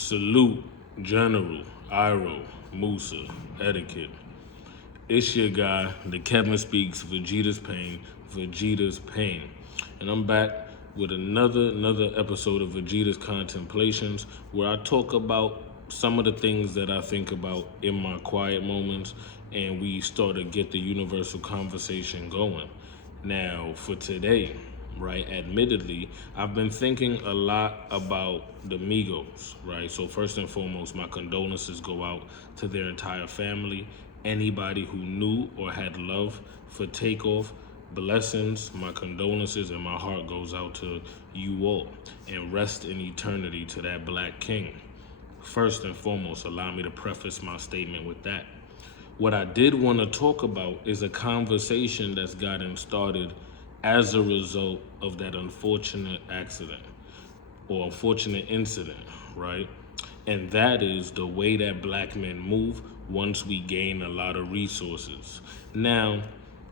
Salute, General, Iro, Musa, Etiquette. It's your guy, the Kevin Speaks, Vegeta's Pain. And I'm back with another episode of Vegeta's Contemplations, where I talk about some of the things that I think about in my quiet moments, and we start to get the universal conversation going. Now, for today, right, admittedly, I've been thinking a lot about the Migos, right? So, first and foremost, my condolences go out to their entire family, anybody who knew or had love for Takeoff. Blessings, my condolences, and my heart goes out to you all. And rest in eternity to that Black King. First and foremost, allow me to preface my statement with that. What I did want to talk about is a conversation that's gotten started as a result of that unfortunate accident or unfortunate incident, right? And that is the way that Black men move once we gain a lot of resources. Now,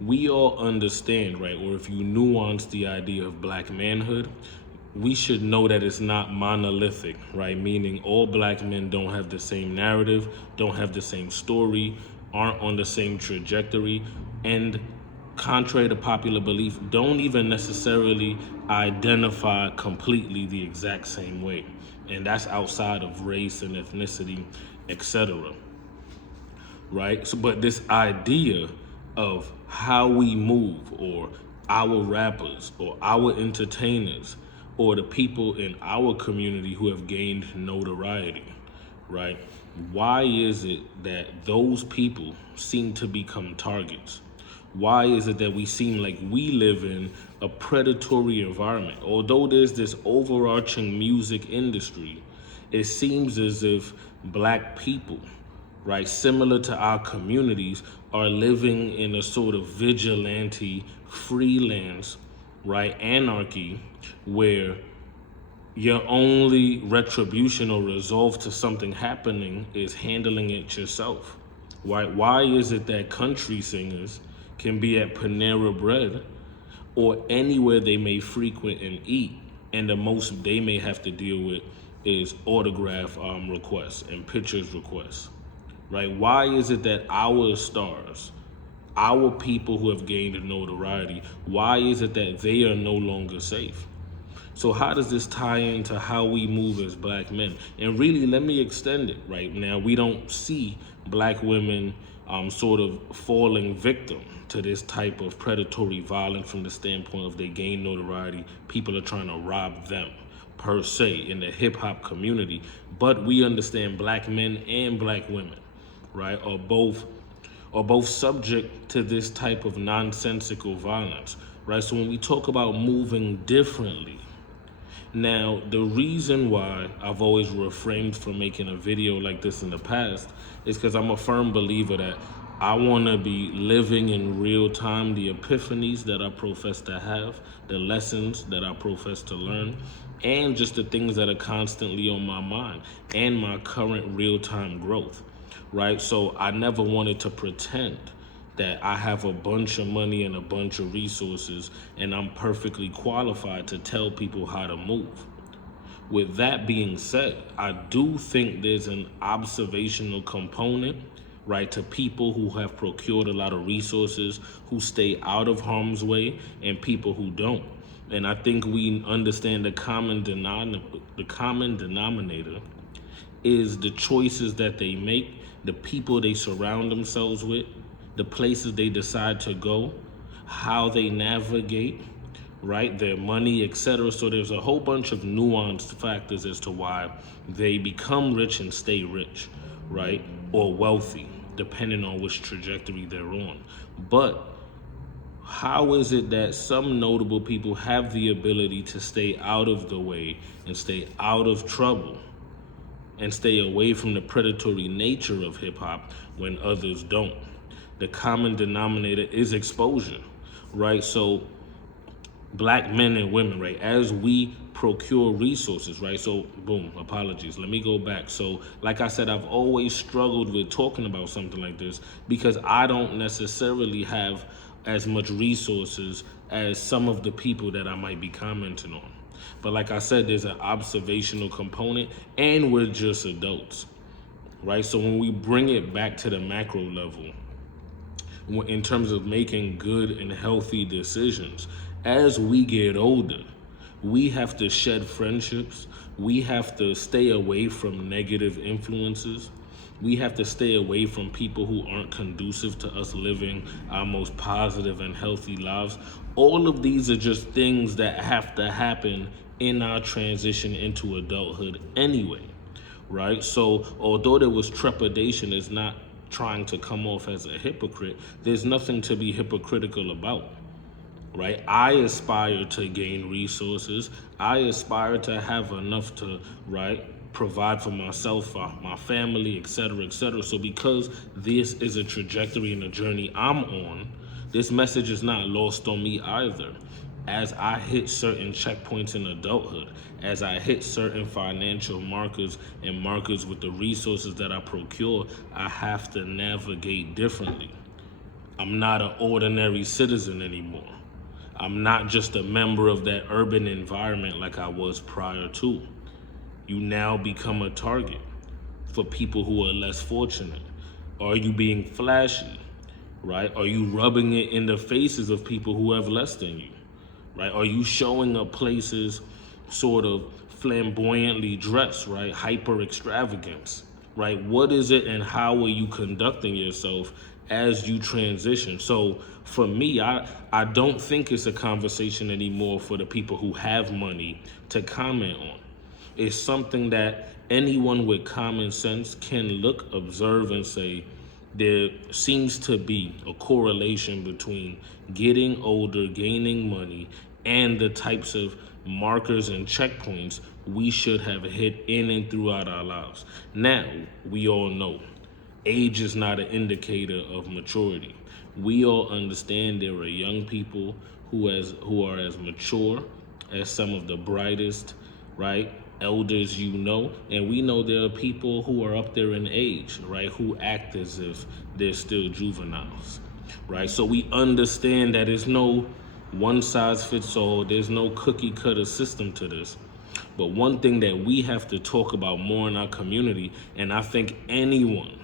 we all understand, right? Or if you nuance the idea of Black manhood, we should know that it's not monolithic, right? Meaning all Black men don't have the same narrative, don't have the same story, aren't on the same trajectory, and contrary to popular belief, don't even necessarily identify completely the exact same way. And that's outside of race and ethnicity, etc. Right? So, but this idea of how we move, or our rappers, or our entertainers, or the people in our community who have gained notoriety, right? Why is it that those people seem to become targets? Why is it that we seem like we live in a predatory environment? Although there's this overarching music industry, it seems as if Black people, right, similar to our communities, are living in a sort of vigilante, freelance, right, anarchy, where your only retribution or resolve to something happening is handling it yourself. Why is it that country singers can be at Panera Bread or anywhere they may frequent and eat, and the most they may have to deal with is autograph requests and pictures requests, right? Why is it that our stars, our people who have gained notoriety, why is it that they are no longer safe? So how does this tie into how we move as Black men? And really, let me extend it, right? Now, we don't see Black women sort of falling victim to this type of predatory violence from the standpoint of they gain notoriety. People are trying to rob them, per se, in the hip hop community. But we understand Black men and Black women, right, are both subject to this type of nonsensical violence, right? So when we talk about moving differently, now, the reason why I've always refrained from making a video like this in the past is because I'm a firm believer that I want to be living in real time the epiphanies that I profess to have, the lessons that I profess to learn, and just the things that are constantly on my mind and my current real time growth, right? So I never wanted to pretend that I have a bunch of money and a bunch of resources and I'm perfectly qualified to tell people how to move. With that being said, I do think there's an observational component, right, to people who have procured a lot of resources, who stay out of harm's way, and people who don't. And I think we understand the common denominator is the choices that they make, the people they surround themselves with, the places they decide to go, how they navigate, right, their money, etc. So there's a whole bunch of nuanced factors as to why they become rich and stay rich, right, or wealthy, depending on which trajectory they're on. But how is it that some notable people have the ability to stay out of the way and stay out of trouble and stay away from the predatory nature of hip hop when others don't? The common denominator is exposure, right? So Black men and women, right, as we procure resources, right? So boom, apologies, let me go back. So like I said, I've always struggled with talking about something like this because I don't necessarily have as much resources as some of the people that I might be commenting on. But like I said, there's an observational component, and we're just adults, right? So when we bring it back to the macro level, in terms of making good and healthy decisions, as we get older, we have to shed friendships. We have to stay away from negative influences. We have to stay away from people who aren't conducive to us living our most positive and healthy lives. All of these are just things that have to happen in our transition into adulthood anyway, right? So although there was trepidation, it's not trying to come off as a hypocrite. There's nothing to be hypocritical about, right? I aspire to gain resources. I aspire to have enough to, right, provide for myself, for my family, etc., etc. So because this is a trajectory and a journey I'm on, this message is not lost on me either. As I hit certain checkpoints in adulthood, as I hit certain financial markers and markers with the resources that I procure, I have to navigate differently. I'm not an ordinary citizen anymore. I'm not just a member of that urban environment like I was prior to. You now become a target for people who are less fortunate. Are you being flashy, right? Are you rubbing it in the faces of people who have less than you, right? Are you showing up places sort of flamboyantly dressed, right? Hyper extravagance, right? What is it and how are you conducting yourself as you transition? So for me, I don't think it's a conversation anymore for the people who have money to comment on. It's something that anyone with common sense can look, observe, and say, there seems to be a correlation between getting older, gaining money, and the types of markers and checkpoints we should have hit in and throughout our lives. Now, we all know age is not an indicator of maturity. We all understand there are young people who are as mature as some of the brightest, right, elders you know, and we know there are people who are up there in age, right, who act as if they're still juveniles, right? So we understand that there's no one size fits all, there's no cookie cutter system to this. But one thing that we have to talk about more in our community, and I think anyone,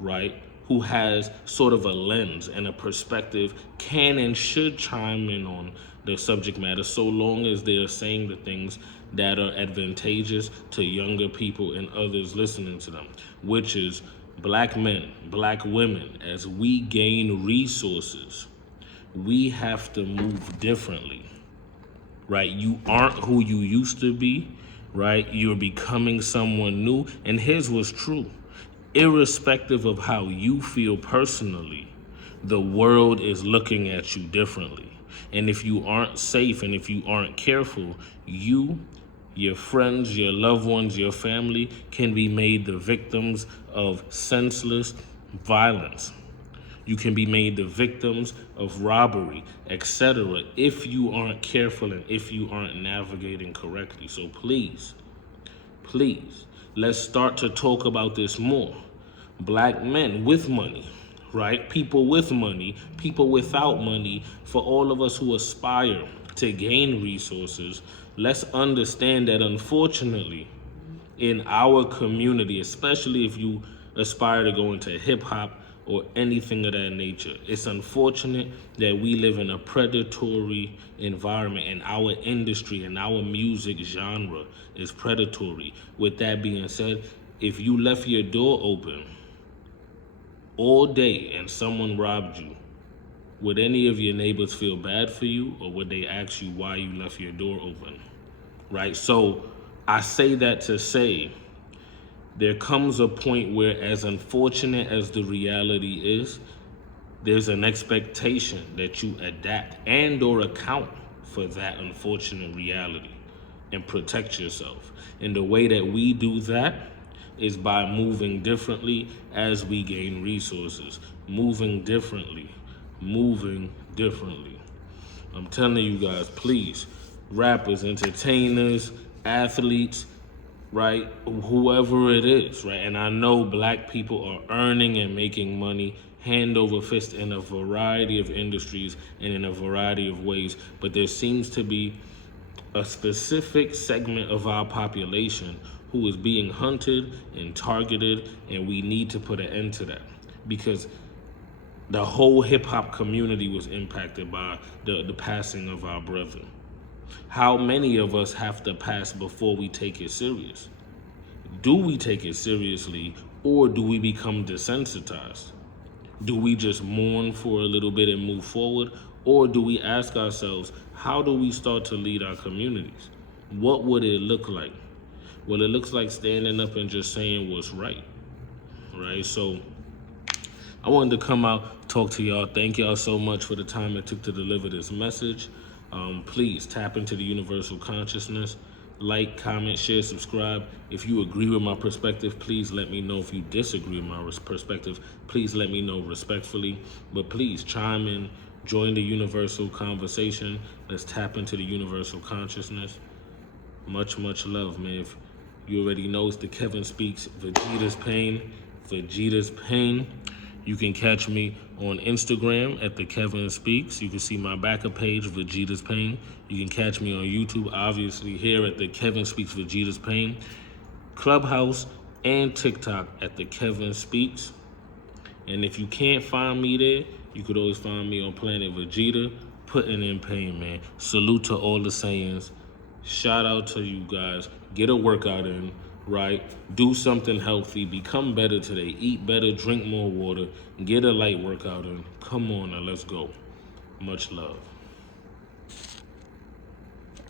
right, who has sort of a lens and a perspective can and should chime in on the subject matter, so long as they are saying the things that are advantageous to younger people and others listening to them, which is black men, black women. As we gain resources, we have to move differently, right? You aren't who you used to be, right? You're becoming someone new. And here's what's true. Irrespective of how you feel personally, the world is looking at you differently. And if you aren't safe and if you aren't careful, you, your friends, your loved ones, your family can be made the victims of senseless violence. You can be made the victims of robbery, etc., if you aren't careful and if you aren't navigating correctly. So please, let's start to talk about this more. Black men with money, right? People with money, people without money, for all of us who aspire to gain resources, let's understand that unfortunately, in our community, especially if you aspire to go into hip hop or anything of that nature, it's unfortunate that we live in a predatory environment and our industry and our music genre is predatory. With that being said, if you left your door open all day and someone robbed you, would any of your neighbors feel bad for you, or would they ask you why you left your door open? Right? So I say that to say there comes a point where, as unfortunate as the reality is, there's an expectation that you adapt and or account for that unfortunate reality and protect yourself. And the way that we do that is by moving differently as we gain resources. Moving differently. I'm telling you guys, please, rappers, entertainers, athletes, right? Whoever it is, right? And I know black people are earning and making money hand over fist in a variety of industries and in a variety of ways, but there seems to be a specific segment of our population who is being hunted and targeted, and we need to put an end to that because the whole hip hop community was impacted by the passing of our brother. How many of us have to pass before we take it serious? Do we take it seriously, or do we become desensitized? Do we just mourn for a little bit and move forward? Or do we ask ourselves, how do we start to lead our communities? What would it look like? Well, it looks like standing up and just saying what's right, right? So I wanted to come out, talk to y'all. Thank y'all so much for the time it took to deliver this message. Please tap into the universal consciousness. Like, comment, share, subscribe. If you agree with my perspective, please let me know. If you disagree with my perspective, please let me know respectfully. But please chime in, join the universal conversation. Let's tap into the universal consciousness. Much, much love, man. If you already know, it's the Kevin Speaks Vegeta's Pain. Vegeta's Pain. You can catch me on Instagram at the Kevin Speaks. You can see my backup page, Vegeta's Pain. You can catch me on YouTube, obviously, here at the Kevin Speaks Vegeta's Pain. Clubhouse and TikTok at the Kevin Speaks. And if you can't find me there, you could always find me on Planet Vegeta, putting in pain, man. Salute to all the Saiyans. Shout out to you guys. Get a workout in, right? Do something healthy. Become better today. Eat better. Drink more water. Get a light workout in. Come on now, let's go. Much love.